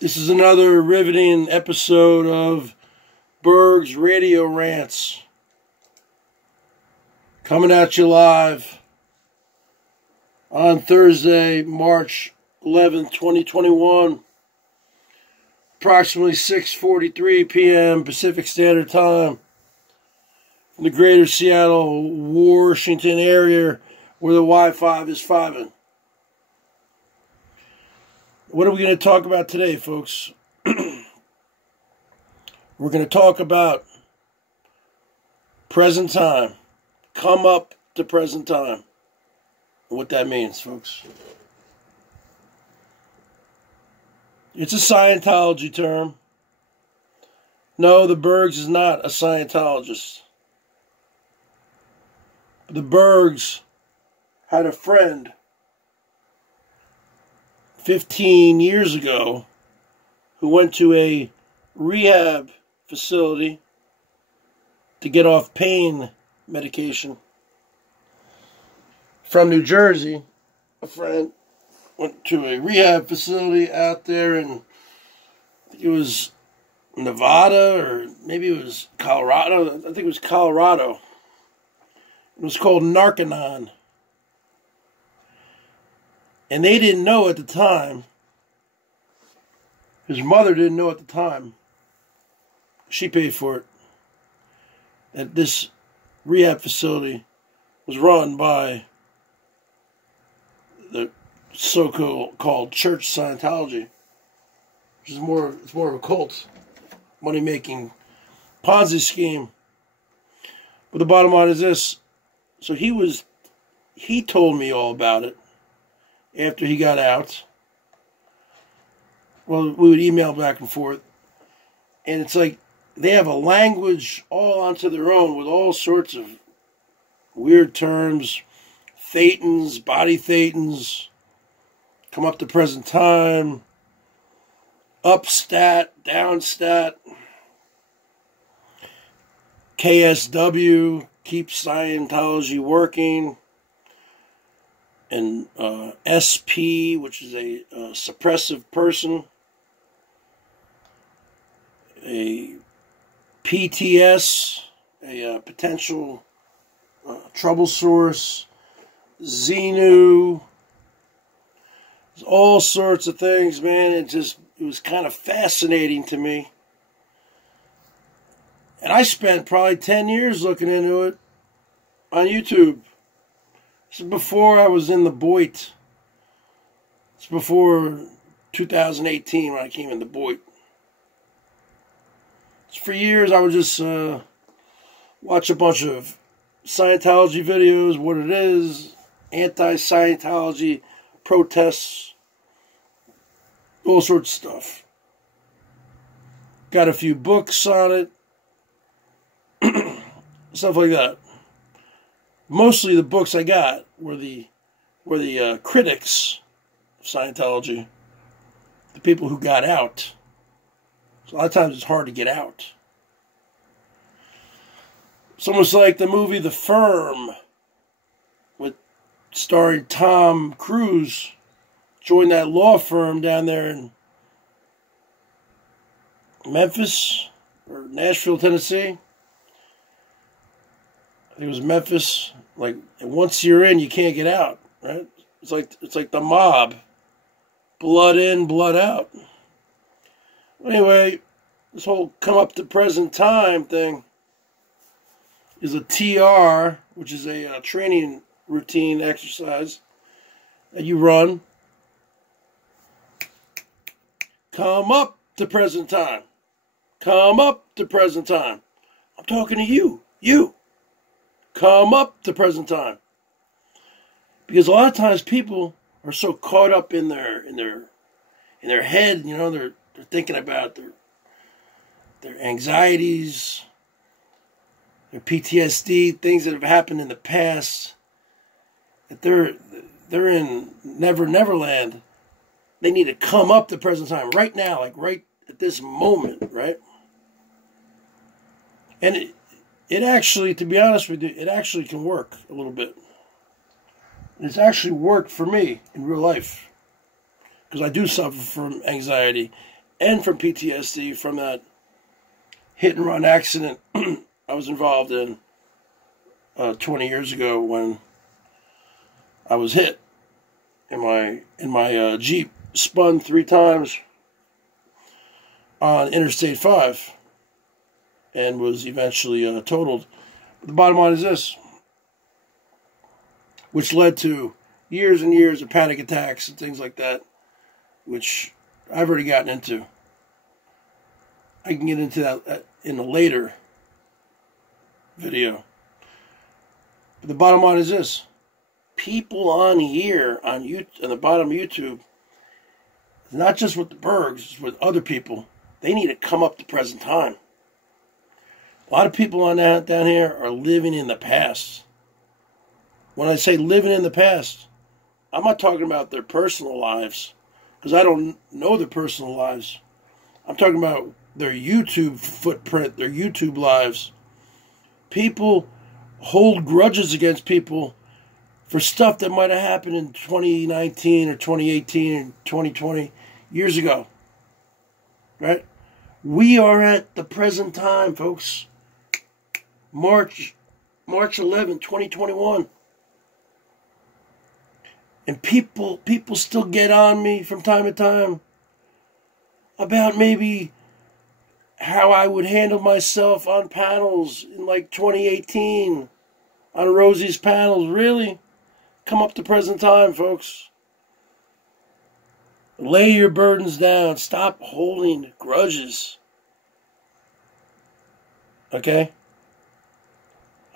This is another riveting episode of BERGS Radio Rants. Coming at you live on Thursday, March 11th, 2021. Approximately 6:43 p.m. Pacific Standard Time. From the greater Seattle, Washington area where the Wi-Fi is 5ing. What are we going to talk about today, folks? We're going to talk about present time. Come up to present time. What that means, folks. It's a Scientology term. No, the BERGS is not a Scientologist. The BERGS had a friend 15 years ago who went to a rehab facility to get off pain medication from New Jersey. A friend went to a rehab facility out there in, I think it was Nevada, or maybe it was Colorado. I think it was Colorado. It was called Narconon. And they didn't know at the time, his mother didn't know at the time, she paid for it, that this rehab facility was run by the so-called Church Scientology, which is it's more of a cult, money-making Ponzi scheme. But the bottom line is this. So he told me all about it after he got out. Well, we would email back and forth. And it's like they have a language all onto their own with all sorts of weird terms. Thetans, body thetans, come up to present time, up stat, down stat, KSW, keep Scientology working, and SP, which is a suppressive person, a PTS, a potential trouble source, Xenu, all sorts of things, man. It was kind of fascinating to me. And I spent probably 10 years looking into it on YouTube. This is before I was in the BOYT. It's before 2018 when I came into BOYT. For years I would just watch a bunch of Scientology videos, what it is, anti-Scientology protests, all sorts of stuff. Got a few books on it. Stuff like that. Mostly the books I got were the critics of Scientology, the people who got out. So a lot of times it's hard to get out. It's almost like the movie The Firm, with starring Tom Cruise, joined that law firm down there in Memphis or Nashville, Tennessee. It was Memphis. Like, once you're in, you can't get out, right? It's like the mob. Blood in, blood out. Anyway, this whole come up to present time thing is a TR, which is a training routine exercise that you run. Come up to present time. Come up to present time. I'm talking to you. You. Come up to present time. Because a lot of times people are so caught up in their head, you know, they're thinking about their anxieties, their PTSD, things that have happened in the past, that they're in Neverland. They need to come up to present time right now, like right at this moment, right? And it actually, to be honest with you, it actually can work a little bit. It's actually worked for me in real life, because I do suffer from anxiety and from PTSD from that hit and run accident I was involved in 20 years ago when I was hit in my Jeep, spun 3 times on Interstate 5 and was eventually totaled. But the bottom line is this, which led to years and years of panic attacks and things like that, which I've already gotten into. I can get into that in a later video. But the bottom line is this. People on here, on the bottom of YouTube, not just with the Bergs, it's with other people, they need to come up to present time. A lot of people on that down here are living in the past. When I say living in the past, I'm not talking about their personal lives, because I don't know their personal lives. I'm talking about their YouTube footprint, their YouTube lives. People hold grudges against people for stuff that might have happened in 2019 or 2018 or 2020 years ago. Right? We are at the present time, folks. March 11, 2021. And people still get on me from time to time about maybe how I would handle myself on panels in like 2018 on Rosie's panels. Really? Come up to present time, folks. Lay your burdens down. Stop holding grudges. Okay?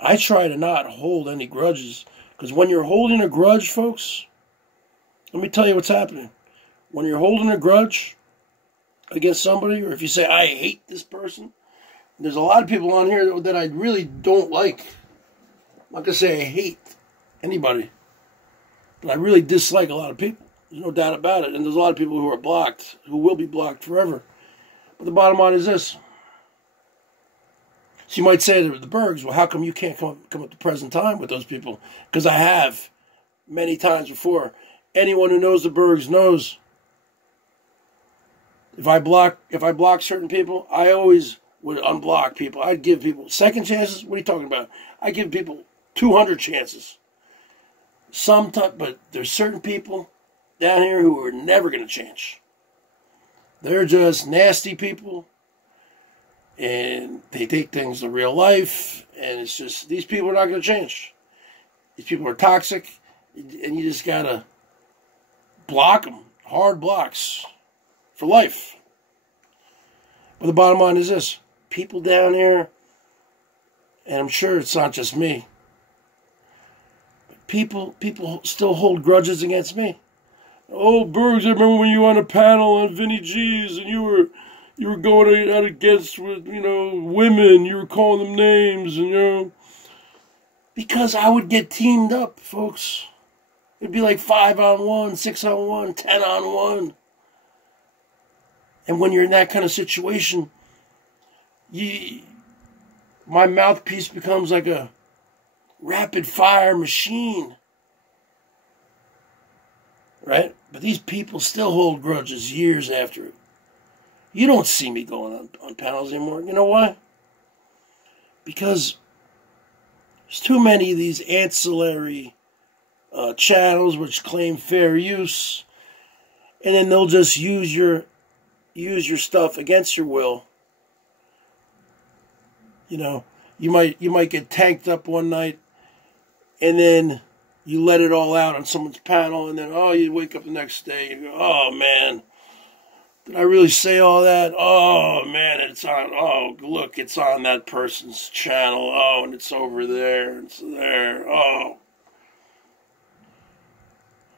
I try to not hold any grudges, because when you're holding a grudge, folks, let me tell you what's happening. When you're holding a grudge against somebody, or if you say, I hate this person, there's a lot of people on here that I really don't like. I'm not going to say I hate anybody, but I really dislike a lot of people. There's no doubt about it. And there's a lot of people who are blocked, who will be blocked forever. But the bottom line is this. So you might say to the Bergs, well, how come you can't come up to present time with those people? Because I have many times before. Anyone who knows the Bergs knows. If I block certain people, I always would unblock people. I'd give people second chances. What are you talking about? I give people 200 chances. But there's certain people down here who are never going to change. They're just nasty people, and they take things to real life, and it's just, these people are not going to change. These people are toxic, and you just got to block them. Hard blocks for life. But the bottom line is this. People down here, and I'm sure it's not just me, but people still hold grudges against me. Oh, Bergs, I remember when you were on a panel on Vinny G's, and you were going out against with, women, you were calling them names, and, because I would get teamed up, folks. It'd be like 5-on-1, 6-on-1, 10-on-1. And when you're in that kind of situation, my mouthpiece becomes like a rapid-fire machine. Right? But these people still hold grudges years after it. You don't see me going on panels anymore. You know why? Because there's too many of these ancillary channels which claim fair use, and then they'll just use your stuff against your will. You might get tanked up one night, and then you let it all out on someone's panel, and then, you wake up the next day, and you go, oh, man, did I really say all that? Oh, man, look, it's on that person's channel. Oh, and it's over there, it's there. Oh,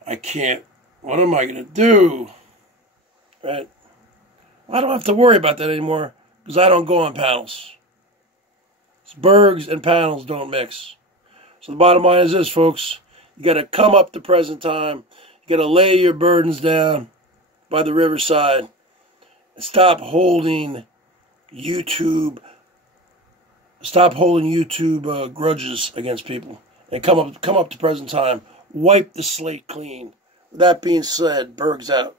I can't, what am I going to do? Right? I don't have to worry about that anymore, because I don't go on panels. Bergs and panels don't mix. So the bottom line is this, folks. You got to come up to present time. You got to lay your burdens down by the riverside. And stop holding YouTube. Stop holding YouTube grudges against people. And come up to present time. Wipe the slate clean. With that being said, Bergs out.